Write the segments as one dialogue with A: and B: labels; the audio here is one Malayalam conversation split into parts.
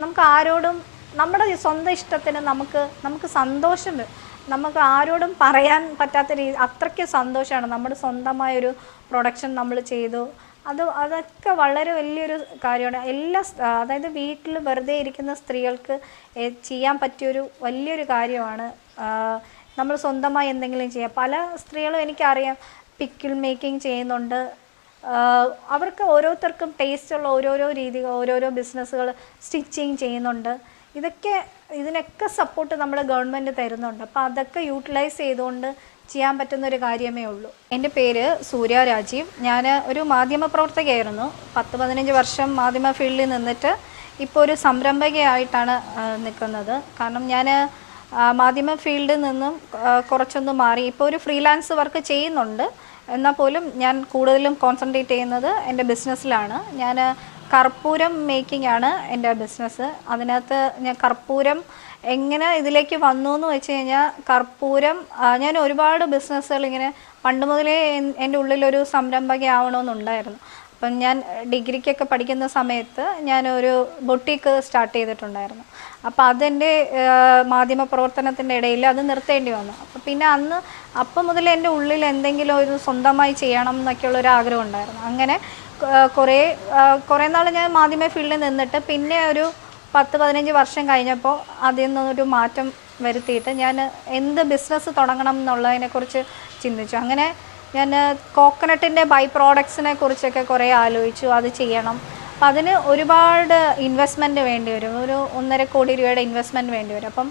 A: നമുക്ക് ആരോടും നമ്മുടെ സ്വന്തം ഇഷ്ടത്തിന് നമുക്ക് നമുക്ക് സന്തോഷം നമുക്ക് ആരോടും പറയാൻ പറ്റാത്ത രീതി അത്രയ്ക്ക് സന്തോഷമാണ്. നമ്മുടെ സ്വന്തമായൊരു പ്രൊഡക്ഷൻ നമ്മൾ ചെയ്തു. അത് അതൊക്കെ വളരെ വലിയൊരു കാര്യമാണ്. എല്ലാ അതായത് വീട്ടിൽ വെറുതെ ഇരിക്കുന്ന സ്ത്രീകൾക്ക് ചെയ്യാൻ പറ്റിയൊരു വലിയൊരു കാര്യമാണ്. നമ്മൾ സ്വന്തമായി എന്തെങ്കിലും ചെയ്യാം. പല സ്ത്രീകളും എനിക്കറിയാം പിക്കിൾ മേക്കിംഗ് ചെയ്യുന്നുണ്ട്. അവർക്ക് ഓരോരുത്തർക്കും ടേസ്റ്റ് ഉള്ള ഓരോരോ രീതികൾ ഓരോരോ ബിസിനസ്സുകൾ സ്റ്റിച്ചിങ് ചെയ്യുന്നുണ്ട്. ഇതൊക്കെ ഇതിനൊക്കെ സപ്പോർട്ട് നമ്മുടെ ഗവൺമെന്റ് തരുന്നുണ്ട്. അപ്പോൾ അതൊക്കെ യൂട്ടിലൈസ് ചെയ്തുകൊണ്ട് ചെയ്യാൻ പറ്റുന്ന ഒരു കാര്യമേ ഉള്ളൂ. എന്റെ പേര് സൂര്യ രാജീവ്. ഞാൻ ഒരു മാധ്യമ പ്രവർത്തകയായിരുന്നു. പത്ത് പതിനഞ്ച് വർഷം മാധ്യമ ഫീൽഡിൽ നിന്നിട്ട് ഇപ്പോൾ ഒരു സംരംഭകയായിട്ടാണ് നിൽക്കുന്നത്. കാരണം ഞാൻ മാധ്യമ ഫീൽഡിൽ നിന്നും കുറച്ചൊന്ന് മാറി. ഇപ്പോൾ ഒരു ഫ്രീലാൻസ് വർക്ക് ചെയ്യുന്നുണ്ട്. എന്നാൽ പോലും ഞാൻ കൂടുതലും കോൺസെൻട്രേറ്റ് ചെയ്യുന്നത് എന്റെ ബിസിനസ്സിലാണ് ഞാൻ കർപ്പൂരം മേക്കിംഗ് ആണ് എന്റെ ബിസിനസ് അതിനകത്ത് ഞാൻ കർപ്പൂരം എങ്ങനെ ഇതിലേക്ക് വന്നു എന്ന് വെച്ച് കഴിഞ്ഞാൽ കർപ്പൂരം ഞാൻ ഒരുപാട് ബിസിനസ്സുകൾ ഇങ്ങനെ പണ്ട് മുതലേ എൻ- എന്റെ ഉള്ളിലൊരു സംരംഭകയാവണമെന്നുണ്ടായിരുന്നു അപ്പം ഞാൻ ഡിഗ്രിക്കൊക്കെ പഠിക്കുന്ന സമയത്ത് ഞാനൊരു ബൊട്ടീക്ക് സ്റ്റാർട്ട് ചെയ്തിട്ടുണ്ടായിരുന്നു. അപ്പോൾ അതെന്റെ മാധ്യമ പ്രവർത്തനത്തിന്റെ ഇടയിൽ അത് നിർത്തേണ്ടി വന്നു. അപ്പോൾ പിന്നെ അന്ന് അപ്പം മുതൽ എന്റെ ഉള്ളിൽ എന്തെങ്കിലും ഒരു സ്വന്തമായി ചെയ്യണം എന്നൊക്കെയുള്ള ഒരു ആഗ്രഹം ഉണ്ടായിരുന്നു. അങ്ങനെ കുറേ കുറേ നാൾ ഞാൻ മാധ്യമ ഫീൽഡിൽ നിന്നിട്ട് പിന്നെ ഒരു പത്ത് പതിനഞ്ച് വർഷം കഴിഞ്ഞപ്പോൾ അതിൽ നിന്നൊരു മാറ്റം വരുത്തിയിട്ട് ഞാൻ എന്ത് ബിസിനസ് തുടങ്ങണം എന്നുള്ളതിനെക്കുറിച്ച് ചിന്തിച്ചു. അങ്ങനെ ഞാൻ കോക്കനട്ടിന്റെ ബൈ പ്രോഡക്ട്സിനെ കുറിച്ചൊക്കെ കുറേ ആലോചിച്ചു. അത് ചെയ്യണം. അപ്പം അതിന് ഒരുപാട് ഇൻവെസ്റ്റ്മെന്റ് വേണ്ടി വരും. ഒരു ഒന്നര കോടി രൂപയുടെ ഇൻവെസ്റ്റ്മെന്റ് വേണ്ടി വരും. അപ്പം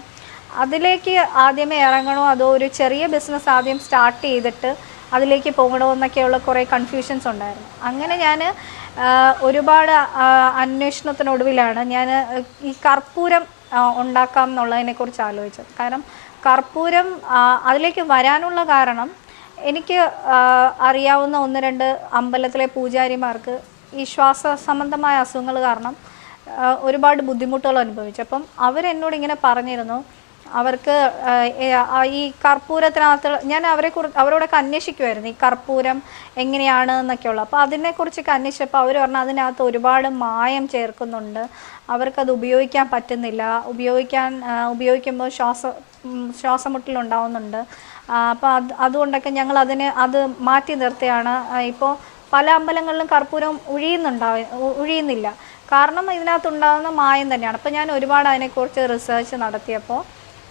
A: അതിലേക്ക് ആദ്യമേ ഇറങ്ങണോ? അതോ ഒരു ചെറിയ ബിസിനസ് ആദ്യം സ്റ്റാർട്ട് ചെയ്തിട്ട് അതിലേക്ക് പോകണോ എന്നൊക്കെയുള്ള കുറേ കൺഫ്യൂഷൻസ് ഉണ്ടായിരുന്നു. അങ്ങനെ ഞാൻ ഒരുപാട് അന്വേഷണത്തിനൊടുവിലാണ് ഞാൻ ഈ കർപ്പൂരം ഉണ്ടാക്കാം എന്നുള്ളതിനെക്കുറിച്ച് ആലോചിച്ചത്. കാരണം കർപ്പൂരം അതിലേക്ക് വരാനുള്ള കാരണം എനിക്ക് അറിയാവുന്ന ഒന്ന് രണ്ട് അമ്പലത്തിലെ പൂജാരിമാർക്ക് ഈ ശ്വാസ സംബന്ധമായ അസുഖങ്ങൾ കാരണം ഒരുപാട് ബുദ്ധിമുട്ടുകൾ അനുഭവിച്ചു. അപ്പം അവരെന്നോട് ഇങ്ങനെ പറഞ്ഞിരുന്നു അവർക്ക് ഈ കർപ്പൂരത്തിനകത്ത് ഞാൻ അവരെ കുറിച്ച് അവരോടൊക്കെ അന്വേഷിക്കുമായിരുന്നു ഈ കർപ്പൂരം എങ്ങനെയാണ് എന്നൊക്കെയുള്ള. അപ്പോൾ അതിനെക്കുറിച്ചൊക്കെ അന്വേഷിച്ചപ്പോൾ അവർ പറഞ്ഞു അതിനകത്ത് ഒരുപാട് മായം ചേർക്കുന്നുണ്ട് അവർക്കത് ഉപയോഗിക്കാൻ പറ്റുന്നില്ല ഉപയോഗിക്കാൻ ഉപയോഗിക്കുമ്പോൾ ശ്വാസ ശ്വാസമുട്ടലുണ്ടാവുന്നുണ്ട് അപ്പോൾ അത് അതുകൊണ്ടൊക്കെ ഞങ്ങൾ അതിനെ അത് മാറ്റി നിർത്തിയാണ്. ഇപ്പോൾ പല അമ്പലങ്ങളിലും കർപ്പൂരം ഒഴിയുന്നുണ്ടാവ ഉഴിയുന്നില്ല. കാരണം ഇതിനകത്തുണ്ടാകുന്ന മായം തന്നെയാണ്. അപ്പോൾ ഞാൻ ഒരുപാട് അതിനെക്കുറിച്ച് റിസേർച്ച് നടത്തിയപ്പോൾ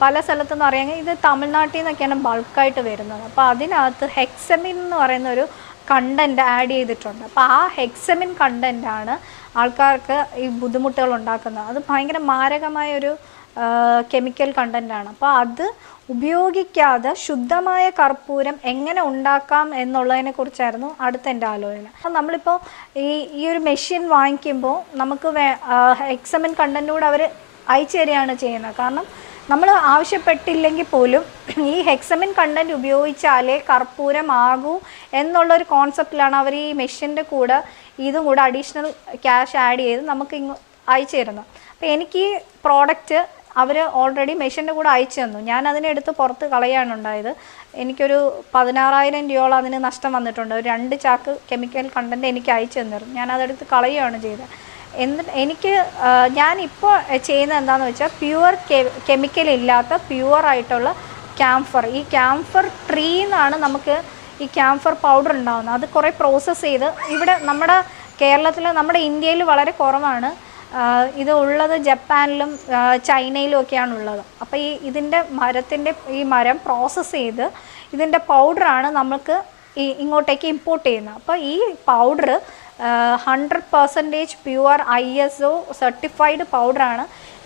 A: പല സ്ഥലത്തുനിന്ന് അറിയാമെങ്കിൽ ഇത് തമിഴ്നാട്ടിൽ നിന്നൊക്കെയാണ് ബൾക്കായിട്ട് വരുന്നത്. അപ്പോൾ അതിനകത്ത് ഹെക്സമിൻ എന്ന് പറയുന്ന ഒരു കണ്ടന്റ് ആഡ് ചെയ്തിട്ടുണ്ട്. അപ്പോൾ ആ ഹെക്സമിൻ കണ്ടന്റാണ് ആൾക്കാർക്ക് ഈ ബുദ്ധിമുട്ടുകൾ ഉണ്ടാക്കുന്നത്. അത് ഭയങ്കര മാരകമായ ഒരു കെമിക്കൽ കണ്ടന്റാണ് അപ്പോൾ അത് ഉപയോഗിക്കാതെ ശുദ്ധമായ കർപ്പൂരം എങ്ങനെ ഉണ്ടാക്കാം എന്നുള്ളതിനെ കുറിച്ചായിരുന്നു അടുത്ത എന്റെ ആലോചന. നമ്മളിപ്പോൾ ഈ ഈ ഒരു മെഷീൻ വാങ്ങിക്കുമ്പോൾ നമുക്ക് വേ എക്സമിൻ കണ്ടന്റൂടെ അവർ അയച്ചു തരികയാണ് ചെയ്യുന്നത്. കാരണം നമ്മൾ ആവശ്യപ്പെട്ടില്ലെങ്കിൽ പോലും ഈ ഹെക്സമിൻ കണ്ടന്റ് ഉപയോഗിച്ചാലേ കർപ്പൂരം ആകൂ എന്നുള്ളൊരു കോൺസെപ്റ്റിലാണ് അവർ ഈ മെഷീന്റെ കൂടെ ഇതും കൂടെ അഡീഷണൽ ക്യാഷ് ആഡ് ചെയ്ത് നമുക്ക് ഇങ്ങ് അയച്ചു തരുന്നത്. അപ്പോൾ എനിക്ക് ഈ പ്രോഡക്റ്റ് അവർ ഓൾറെഡി മെഷീന്റെ കൂടെ അയച്ചു തന്നു. ഞാൻ അതിനെടുത്ത് പുറത്ത് കളയാണ് ഉണ്ടായത്. എനിക്കൊരു പതിനാറായിരം രൂപയോളം അതിന് നഷ്ടം വന്നിട്ടുണ്ട്. ഒരു രണ്ട് ചാക്ക് കെമിക്കൽ കണ്ടന്റ് എനിക്ക് അയച്ചു തന്നിരുന്നു. ഞാൻ അതെടുത്ത് കളയുകയാണ് ചെയ്തത്. എന്നിട്ട് എനിക്ക് ഞാനിപ്പോൾ ചെയ്യുന്നത് എന്താണെന്ന് വെച്ചാൽ പ്യുവർ കെമിക്കൽ ഇല്ലാത്ത പ്യുവർ ആയിട്ടുള്ള ക്യാംഫർ ഈ ക്യാംഫർ ട്രീ എന്നാണ് നമുക്ക് ഈ ക്യാംഫർ പൗഡർ ഉണ്ടാകുന്നത് അത് കുറേ പ്രോസസ്സ് ചെയ്ത് ഇവിടെ നമ്മുടെ കേരളത്തിൽ നമ്മുടെ ഇന്ത്യയിൽ വളരെ കുറവാണ്. ഇത് ഉള്ളത് ജപ്പാനിലും ചൈനയിലും ഒക്കെയാണ് ഉള്ളത് അപ്പോൾ ഈ ഇതിന്റെ മരത്തിന്റെ ഈ മരം പ്രോസസ്സ് ചെയ്ത് ഇതിന്റെ പൗഡറാണ് നമുക്ക് ഈ ഇങ്ങോട്ടേക്ക് ഇമ്പോർട്ട് ചെയ്യുന്നത്. അപ്പോൾ ഈ powder hundred percentage pure I S O certified പൗഡറാണ്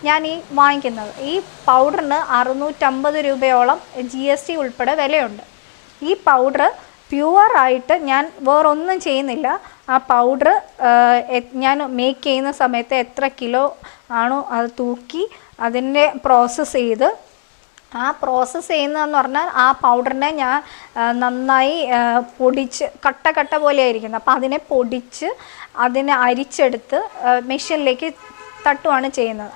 A: ഞാൻ ഈ വാങ്ങിക്കുന്നത്. ഈ പൗഡറിന് അറുന്നൂറ്റമ്പത് രൂപയോളം ജി എസ് ടി ഉൾപ്പെടെ വിലയുണ്ട്. ഈ പൗഡർ പ്യുവറായിട്ട് ഞാൻ വേറൊന്നും ചെയ്യുന്നില്ല. ആ പൗഡർ ഞാൻ മേക്ക് ചെയ്യുന്ന സമയത്ത് എത്ര കിലോ ആണോ അത് തൂക്കി അതിന്റെ പ്രോസസ്സ് ചെയ്ത് ആ പ്രോസസ്സ് ചെയ്യുന്നതെന്ന് പറഞ്ഞാൽ ആ പൗഡറിനെ ഞാൻ നന്നായി പൊടിച്ച് കട്ട കട്ട പോലെ ആയിരിക്കുന്നത് അപ്പോൾ അതിനെ പൊടിച്ച് അതിനെ അരിച്ചെടുത്ത് മെഷീനിലേക്ക് തട്ടുവാണ് ചെയ്യുന്നത്.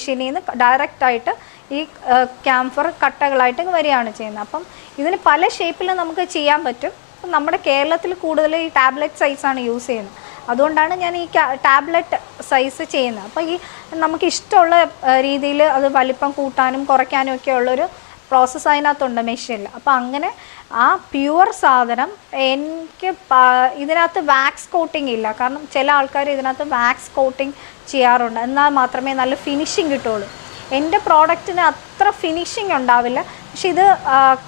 A: മെഷീനിൽ നിന്ന് ഡയറക്റ്റായിട്ട് ഈ ക്യാംഫർ കട്ടകളായിട്ട് വരികയാണ് ചെയ്യുന്നത്. അപ്പം ഇതിന് പല ഷേപ്പിൽ നമുക്ക് ചെയ്യാൻ പറ്റും. നമ്മുടെ കേരളത്തിൽ കൂടുതൽ ഈ ടാബ്ലറ്റ് സൈസാണ് യൂസ് ചെയ്യുന്നത്. അതുകൊണ്ടാണ് ഞാൻ ഈ ടാബ്ലറ്റ് സൈസ് ചെയ്യുന്നത്. അപ്പോൾ ഈ നമുക്ക് ഇഷ്ടമുള്ള രീതിയിൽ അത് വലിപ്പം കൂട്ടാനും കുറയ്ക്കാനും ഒക്കെ ഉള്ളൊരു പ്രോസസ്സ് അതിനകത്തുണ്ട് മെഷീനിൽ. അപ്പോൾ അങ്ങനെ ആ പ്യുവർ സാധനം എനിക്ക് ഇതിനകത്ത് വാക്സ് കോട്ടിംഗ് ഇല്ല. കാരണം ചില ആൾക്കാർ ഇതിനകത്ത് വാക്സ് കോട്ടിംഗ് ചെയ്യാറുണ്ട്. എന്നാൽ മാത്രമേ നല്ല ഫിനിഷിങ് കിട്ടുള്ളൂ. എന്റെ പ്രോഡക്റ്റിന് അത്ര ഫിനിഷിങ് ഉണ്ടാവില്ല. പക്ഷെ ഇത്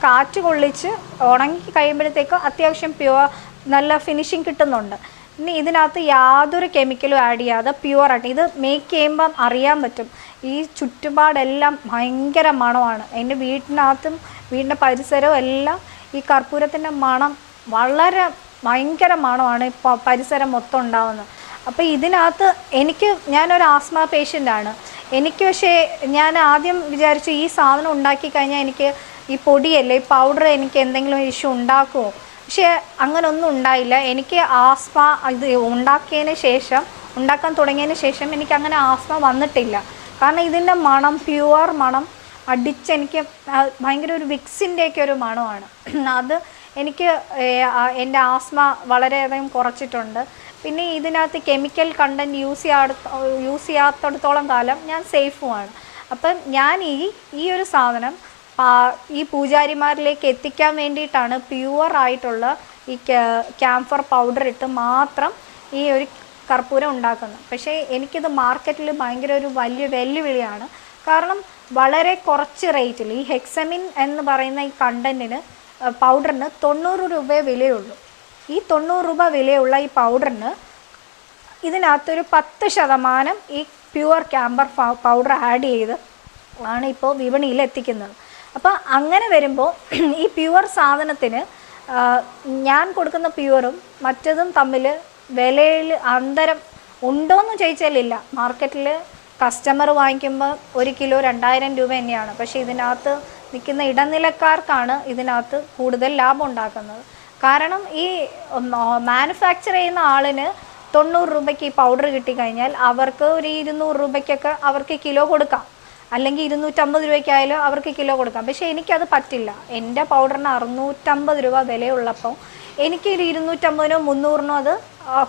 A: കാറ്റ് കൊള്ളിച്ച് ഉണങ്ങി കഴിയുമ്പോഴത്തേക്ക് അത്യാവശ്യം പ്യുവർ നല്ല ഫിനിഷിങ് കിട്ടുന്നുണ്ട്. ഇനി ഇതിനകത്ത് യാതൊരു കെമിക്കലും ആഡ് ചെയ്യാതെ പ്യുവറായിട്ട് ഇത് മേക്ക് ചെയ്യുമ്പം അറിയാൻ പറ്റും. ഈ ചുറ്റുപാടെല്ലാം ഭയങ്കര മണമാണ്. എന്റെ വീട്ടിനകത്തും വീടിന്റെ പരിസരവും എല്ലാം ഈ കർപ്പൂരത്തിന്റെ മണം വളരെ ഭയങ്കര മണമാണ്. പരിസരം മൊത്തം ഉണ്ടാവുന്നത്. അപ്പോൾ ഇതിനകത്ത് എനിക്ക് ഞാനൊരു ആസ്മ പേഷ്യന്റാണ് എനിക്ക് പക്ഷേ ഞാൻ ആദ്യം വിചാരിച്ചു ഈ സാധനം ഉണ്ടാക്കി കഴിഞ്ഞാൽ എനിക്ക് ഈ പൊടിയല്ലേ ഈ പൗഡർ എനിക്ക് എന്തെങ്കിലും ഇഷ്യൂ ഉണ്ടാക്കുമോ പക്ഷേ അങ്ങനൊന്നും ഉണ്ടായില്ല. എനിക്ക് ആസ്മ ഇത് ഉണ്ടാക്കിയതിന് ശേഷം ഉണ്ടാക്കാൻ തുടങ്ങിയതിന് ശേഷം എനിക്ക് അങ്ങനെ ആസ്മ വന്നിട്ടില്ല. കാരണം ഇതിന്റെ മണം പ്യുവർ മണം അടിച്ചെനിക്ക് ഭയങ്കര ഒരു വിക്സിന്റെയൊക്കെ ഒരു മണമാണ്. അത് എനിക്ക് എന്റെ ആസ്മ വളരെയധികം കുറച്ചിട്ടുണ്ട്. പിന്നെ ഇതിനകത്ത് കെമിക്കൽ കണ്ടന്റ് യൂസ് ചെയ്യാത്ത യൂസ് ചെയ്യാത്തടത്തോളം കാലം ഞാൻ സേഫുമാണ്. അപ്പം ഞാൻ ഈ ഈ ഒരു സാധനം ഈ പൂജാരിമാരിലേക്ക് എത്തിക്കാൻ വേണ്ടിയിട്ടാണ് പ്യുവർ ആയിട്ടുള്ള ഈ ക്യാംഫർ പൗഡർ ഇട്ട് മാത്രം ഈ ഒരു കർപ്പൂരം ഉണ്ടാക്കുന്നത്. പക്ഷേ എനിക്കിത് മാർക്കറ്റിൽ ഭയങ്കര ഒരു വലിയ വെല്ലുവിളിയാണ്. കാരണം വളരെ കുറച്ച് റേറ്റിൽ ഈ ഹെക്സമിൻ എന്ന് പറയുന്ന ഈ കണ്ടന്റിന് പൗഡറിന് തൊണ്ണൂറ് രൂപയെ വിലയുള്ളൂ. ഈ തൊണ്ണൂറ് രൂപ വിലയുള്ള ഈ പൗഡറിന് ഇതിനകത്തൊരു പത്ത് ശതമാനം ഈ പ്യുവർ ക്യാമ്പർ പൗഡർ ആഡ് ചെയ്ത് ആണ് ഇപ്പോൾ വിപണിയിൽ എത്തിക്കുന്നത്. അപ്പോൾ അങ്ങനെ വരുമ്പോൾ ഈ പ്യുവർ സാധനത്തിന് ഞാൻ കൊടുക്കുന്ന പ്യുവറും മറ്റതും തമ്മിൽ വിലയിൽ അന്തരം ഉണ്ടോയെന്ന് ചോദിച്ചാലില്ല. മാർക്കറ്റിൽ കസ്റ്റമർ വാങ്ങിക്കുമ്പോൾ ഒരു കിലോ രണ്ടായിരം രൂപ തന്നെയാണ്. പക്ഷേ ഇതിനകത്ത് നിൽക്കുന്ന ഇടനിലക്കാർക്കാണ് ഇതിനകത്ത് കൂടുതൽ ലാഭം ഉണ്ടാക്കുന്നത്. കാരണം ഈ മാനുഫാക്ചർ ചെയ്യുന്ന ആളിന് തൊണ്ണൂറ് രൂപയ്ക്ക് ഈ പൗഡർ കിട്ടിക്കഴിഞ്ഞാൽ അവർക്ക് ഒരു ഇരുന്നൂറ് രൂപയ്ക്കൊക്കെ അവർക്ക് കിലോ കൊടുക്കാം. അല്ലെങ്കിൽ ഇരുന്നൂറ്റമ്പത് രൂപയ്ക്കായാലും അവർക്ക് കിലോ കൊടുക്കാം. പക്ഷേ എനിക്കത് പറ്റില്ല. എന്റെ പൗഡറിന് അറുന്നൂറ്റമ്പത് രൂപ വിലയുള്ളപ്പോൾ എനിക്ക് ഒരു ഇരുന്നൂറ്റമ്പതിനോ മുന്നൂറിനോ അത്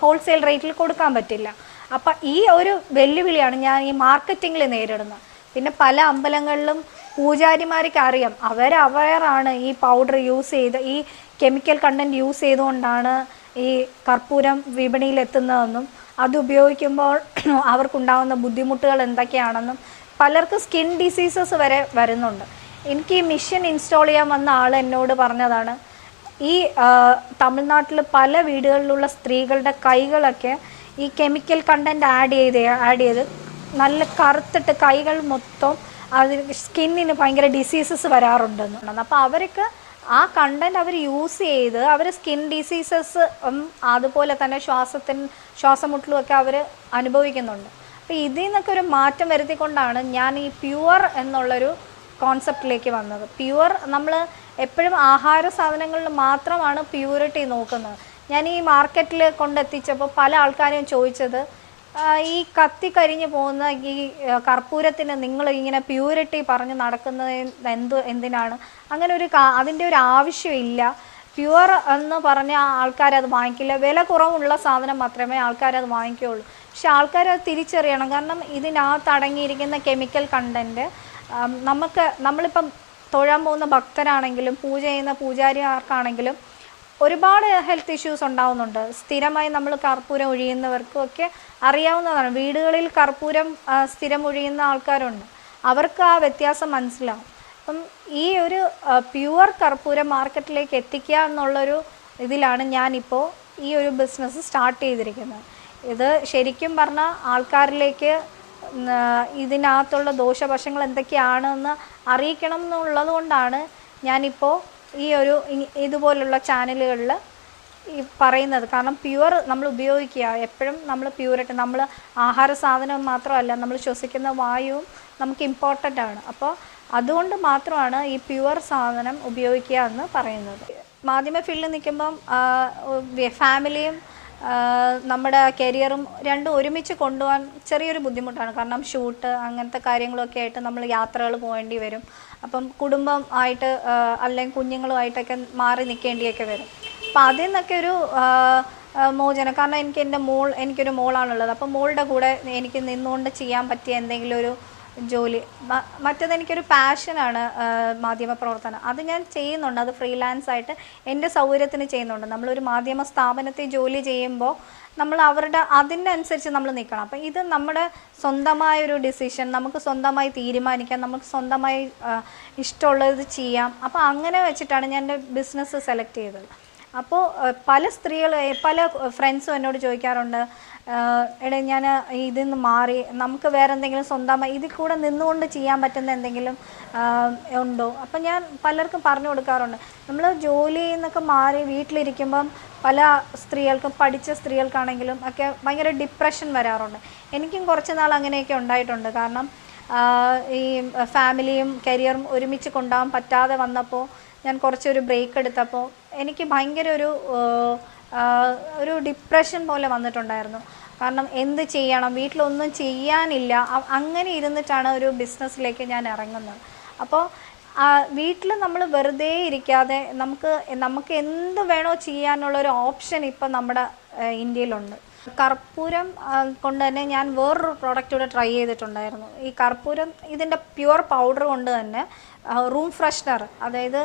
A: ഹോൾസെയിൽ റേറ്റിൽ കൊടുക്കാൻ പറ്റില്ല. അപ്പം ഈ ഒരു വെല്ലുവിളിയാണ് ഞാൻ ഈ മാർക്കറ്റിങ്ങിൽ നേരിടുന്നത്. പിന്നെ പല അമ്പലങ്ങളിലും പൂജാരിമാർക്ക് അറിയാം. അവർ അവയറാണ് ഈ പൗഡർ യൂസ് ചെയ്ത് ഈ കെമിക്കൽ കണ്ടന്റ് യൂസ് ചെയ്തുകൊണ്ടാണ് ഈ കർപ്പൂരം വിപണിയിൽ എത്തുന്നതെന്നും അത് ഉപയോഗിക്കുമ്പോൾ അവർക്കുണ്ടാകുന്ന ബുദ്ധിമുട്ടുകൾ എന്തൊക്കെയാണെന്നും പലർക്കും സ്കിൻ ഡിസീസസ് വരെ വരുന്നുണ്ട്. എനിക്ക് ഈ മിഷൻ ഇൻസ്റ്റാൾ ചെയ്യാൻ വന്ന ആൾ എന്നോട് പറഞ്ഞതാണ് ഈ തമിഴ്നാട്ടിൽ പല വീടുകളിലുള്ള സ്ത്രീകളുടെ കൈകളൊക്കെ ഈ കെമിക്കൽ കണ്ടന്റ് ആഡ് ചെയ്ത് ആഡ് ചെയ്ത് നല്ല കറുത്തിട്ട് കൈകൾ മൊത്തം അത് സ്കിന്നിന് ഭയങ്കര ഡിസീസസ് വരാറുണ്ടെന്ന് അപ്പോൾ അവർക്ക് ആ കണ്ടന്റ് അവർ യൂസ് ചെയ്ത് അവർ സ്കിൻ ഡിസീസസ് അതുപോലെ തന്നെ ശ്വാസത്തിന് ശ്വാസമുട്ടലും ഒക്കെ അവർ അനുഭവിക്കുന്നുണ്ട്. അപ്പോൾ ഇതിൽ നിന്നൊക്കെ ഒരു മാറ്റം വരുത്തിക്കൊണ്ടാണ് ഞാൻ ഈ പ്യുവർ എന്നുള്ളൊരു കോൺസെപ്റ്റിലേക്ക് വന്നത്. പ്യുവർ നമ്മൾ എപ്പോഴും ആഹാര സാധനങ്ങളിൽ മാത്രമാണ് പ്യൂരിറ്റി നോക്കുന്നത്. ഞാൻ ഈ മാർക്കറ്റിൽ കൊണ്ടെത്തിച്ചപ്പോൾ പല ആൾക്കാരും ചോദിച്ചത് ഈ കത്തി കരിഞ്ഞു പോകുന്ന ഈ കർപ്പൂരത്തിന് നിങ്ങൾ ഇങ്ങനെ പ്യൂരിറ്റി പറഞ്ഞ് നടക്കുന്നത് എന്ത് എന്തിനാണ്? അങ്ങനെ ഒരു അതിന്റെ ഒരു ആവശ്യമില്ല പ്യുവർ എന്ന് പറഞ്ഞ ആൾക്കാരത് വാങ്ങിക്കില്ല. വില കുറവുള്ള സാധനം മാത്രമേ ആൾക്കാരത് വാങ്ങിക്കുകയുള്ളൂ. പക്ഷെ ആൾക്കാരത് തിരിച്ചറിയണം. കാരണം ഇതിനകത്ത് അടങ്ങിയിരിക്കുന്ന കെമിക്കൽ കണ്ടന്റ് നമുക്ക് നമ്മളിപ്പം തൊഴാൻ പോകുന്ന ഭക്തരാണെങ്കിലും പൂജ ചെയ്യുന്ന പൂജാരിമാർക്കാണെങ്കിലും ഒരുപാട് ഹെൽത്ത് ഇഷ്യൂസ് ഉണ്ടാവുന്നുണ്ട്. സ്ഥിരമായി നമ്മൾ കർപ്പൂരം ഒഴിയുന്നവർക്കും ഒക്കെ അറിയാവുന്നതാണ്. വീടുകളിൽ കർപ്പൂരം സ്ഥിരം ഒഴിയുന്ന ആൾക്കാരുണ്ട്. അവർക്ക് ആ വ്യത്യാസം മനസ്സിലാവും. അപ്പം ഈ ഒരു പ്യുവർ കർപ്പൂരം മാർക്കറ്റിലേക്ക് എത്തിക്കുക എന്നുള്ളൊരു ഇതിലാണ് ഞാനിപ്പോൾ ഈ ഒരു ബിസിനസ് സ്റ്റാർട്ട് ചെയ്തിരിക്കുന്നത്. ഇത് ശരിക്കും പറഞ്ഞാൽ ആൾക്കാരിലേക്ക് ഇതിനകത്തുള്ള ദോഷവശങ്ങൾ എന്തൊക്കെയാണെന്ന് അറിയിക്കണം എന്നുള്ളതുകൊണ്ടാണ് ഞാനിപ്പോൾ ഈ ഒരു ഇതുപോലുള്ള ചാനലുകളിൽ ഈ പറയുന്നത്. കാരണം പ്യുവർ നമ്മൾ ഉപയോഗിക്കുക. എപ്പോഴും നമ്മൾ പ്യുവറായിട്ട് നമ്മൾ ആഹാര സാധനം മാത്രമല്ല നമ്മൾ ശ്വസിക്കുന്ന വായുവും നമുക്ക് ഇമ്പോർട്ടന്റ് ആണ്. അപ്പോൾ അതുകൊണ്ട് മാത്രമാണ് ഈ പ്യുവർ സാധനം ഉപയോഗിക്കുക എന്ന് പറയുന്നത്. മാധ്യമ ഫീൽഡിൽ നിൽക്കുമ്പം ഫാമിലിയും നമ്മുടെ കരിയറും രണ്ടും ഒരുമിച്ച് കൊണ്ടുപോകാൻ ചെറിയൊരു ബുദ്ധിമുട്ടാണ്. കാരണം ഷൂട്ട് അങ്ങനത്തെ കാര്യങ്ങളൊക്കെ ആയിട്ട് നമ്മൾ യാത്രകൾ പോകേണ്ടി വരും. അപ്പം കുടുംബം ആയിട്ട് അല്ലെങ്കിൽ കുഞ്ഞുങ്ങളുമായിട്ടൊക്കെ മാറി നിൽക്കേണ്ടിയൊക്കെ വരും. അപ്പം അതിൽ നിന്നൊക്കെ ഒരു മോചനം. കാരണം എനിക്ക് എന്റെ മോൾ എനിക്കൊരു മോളാണുള്ളത്. അപ്പം മോളുടെ കൂടെ എനിക്ക് നിന്നുകൊണ്ട് ചെയ്യാൻ പറ്റിയ എന്തെങ്കിലും ഒരു ജോലി. മറ്റത് എനിക്കൊരു പാഷനാണ് മാധ്യമ പ്രവർത്തനം അത് ഞാൻ ചെയ്യുന്നുണ്ട്. അത് ഫ്രീലാൻസ് ആയിട്ട് എന്റെ സൗകര്യത്തിന് ചെയ്യുന്നുണ്ട്. നമ്മളൊരു മാധ്യമ സ്ഥാപനത്തിൽ ജോലി ചെയ്യുമ്പോൾ നമ്മൾ അവരുടെ അതിനനുസരിച്ച് നമ്മൾ നിൽക്കണം. അപ്പം ഇത് നമ്മുടെ സ്വന്തമായ ഒരു ഡിസിഷൻ നമുക്ക് സ്വന്തമായി തീരുമാനിക്കാം നമുക്ക് സ്വന്തമായി ഇഷ്ടമുള്ളത് ചെയ്യാം. അപ്പോൾ അങ്ങനെ വെച്ചിട്ടാണ് ഞാൻ എന്റെ ബിസിനസ് സെലക്ട് ചെയ്തത്. അപ്പോൾ പല സ്ത്രീകൾ പല ഫ്രണ്ട്സും എന്നോട് ചോദിക്കാറുണ്ട് എടെ ഞാൻ ഇതിൽ നിന്ന് മാറി നമുക്ക് വേറെ എന്തെങ്കിലും സ്വന്തമായി ഇതിൽ കൂടെ നിന്നുകൊണ്ട് ചെയ്യാൻ പറ്റുന്ന എന്തെങ്കിലും ഉണ്ടോ? അപ്പം ഞാൻ പലർക്കും പറഞ്ഞു കൊടുക്കാറുണ്ട്. നമ്മൾ ജോലി എന്നൊക്കെ മാറി വീട്ടിലിരിക്കുമ്പം പല സ്ത്രീകൾക്കും പഠിച്ച സ്ത്രീകൾക്കാണെങ്കിലും ഒക്കെ ഭയങ്കര ഡിപ്രഷൻ വരാറുണ്ട്. എനിക്കും കുറച്ച് നാൾ അങ്ങനെയൊക്കെ ഉണ്ടായിട്ടുണ്ട്. കാരണം ഈ ഫാമിലിയും കരിയറും ഒരുമിച്ച് കൊണ്ടുപോകാൻ പറ്റാതെ വന്നപ്പോൾ ഞാൻ കുറച്ചൊരു ബ്രേക്ക് എടുത്തപ്പോൾ എനിക്ക് ഭയങ്കര ഒരു ഒരു ഡിപ്രഷൻ പോലെ വന്നിട്ടുണ്ടായിരുന്നു. കാരണം എന്ത് ചെയ്യണം? വീട്ടിലൊന്നും ചെയ്യാനില്ല. അങ്ങനെ ഇരുന്നിട്ടാണ് ഒരു ബിസിനസ്സിലേക്ക് ഞാൻ ഇറങ്ങുന്നത്. അപ്പോൾ വീട്ടിൽ നമ്മൾ വെറുതെ ഇരിക്കാതെ നമുക്ക് നമുക്ക് എന്ത് വേണോ ചെയ്യാനുള്ള ഒരു ഓപ്ഷൻ ഇപ്പം നമ്മുടെ ഇന്ത്യയിലുണ്ട്. കർപ്പൂരം കൊണ്ട് തന്നെ ഞാൻ വേറൊരു പ്രോഡക്റ്റ് കൂടെ ട്രൈ ചെയ്തിട്ടുണ്ടായിരുന്നു. ഈ കർപ്പൂരം ഇതിന്റെ പ്യുവർ പൗഡർ കൊണ്ട് തന്നെ റൂം ഫ്രഷ്നർ അതായത്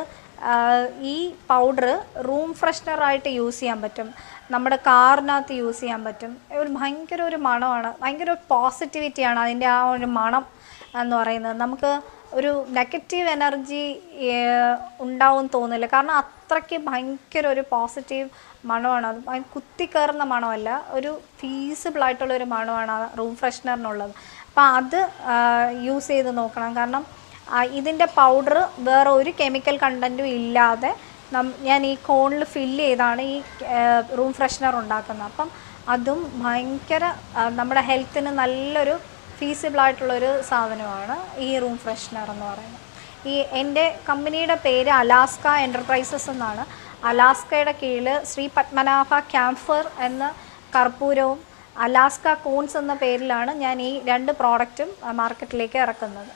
A: ഈ പൗഡർ റൂം ഫ്രഷ്നർ ആയിട്ട് യൂസ് ചെയ്യാൻ പറ്റും. നമ്മുടെ കാറിനകത്ത് യൂസ് ചെയ്യാൻ പറ്റും. ഒരു ഭയങ്കര ഒരു മണമാണ്. ഭയങ്കര ഒരു പോസിറ്റിവിറ്റിയാണ് അതിന്റെ ആ ഒരു മണം എന്ന് പറയുന്നത്. നമുക്ക് ഒരു നെഗറ്റീവ് എനർജി ഉണ്ടാവും തോന്നില്ല കാരണം അത്രയ്ക്ക് ഭയങ്കര ഒരു പോസിറ്റീവ് മണമാണ്. അത് കുത്തിക്കയറുന്ന മണമല്ല. ഒരു ഫീസിബിൾ ആയിട്ടുള്ള ഒരു മണമാണ് റൂം ഫ്രഷ്നറിനുള്ളത് അപ്പോൾ അത് യൂസ് ചെയ്ത് നോക്കണം. കാരണം ഇതിന്റെ പൗഡർ വേറെ ഒരു കെമിക്കൽ കണ്ടന്റും ഇല്ലാതെ ഞാൻ ഈ കോണിൽ ഫില്ല് ചെയ്താണ് ഈ റൂം ഫ്രഷ്നർ ഉണ്ടാക്കുന്നത്. അപ്പം അതും ഭയങ്കര നമ്മുടെ ഹെൽത്തിന് നല്ലൊരു ഫീസിബിൾ ആയിട്ടുള്ളൊരു സാധനമാണ് ഈ റൂം ഫ്രഷ്നർ എന്ന് പറയുന്നത്. ഈ എന്റെ കമ്പനിയുടെ പേര് അലാസ്ക എന്റർപ്രൈസസ് എന്നാണ്. അലാസ്കയുടെ കീഴിൽ ശ്രീ പത്മനാഭ ക്യാംഫർ എന്ന കർപ്പൂരവും അലാസ്ക കോൺസ് എന്ന പേരിലാണ് ഞാൻ ഈ രണ്ട് പ്രോഡക്റ്റും മാർക്കറ്റിലേക്ക് ഇറക്കുന്നത്.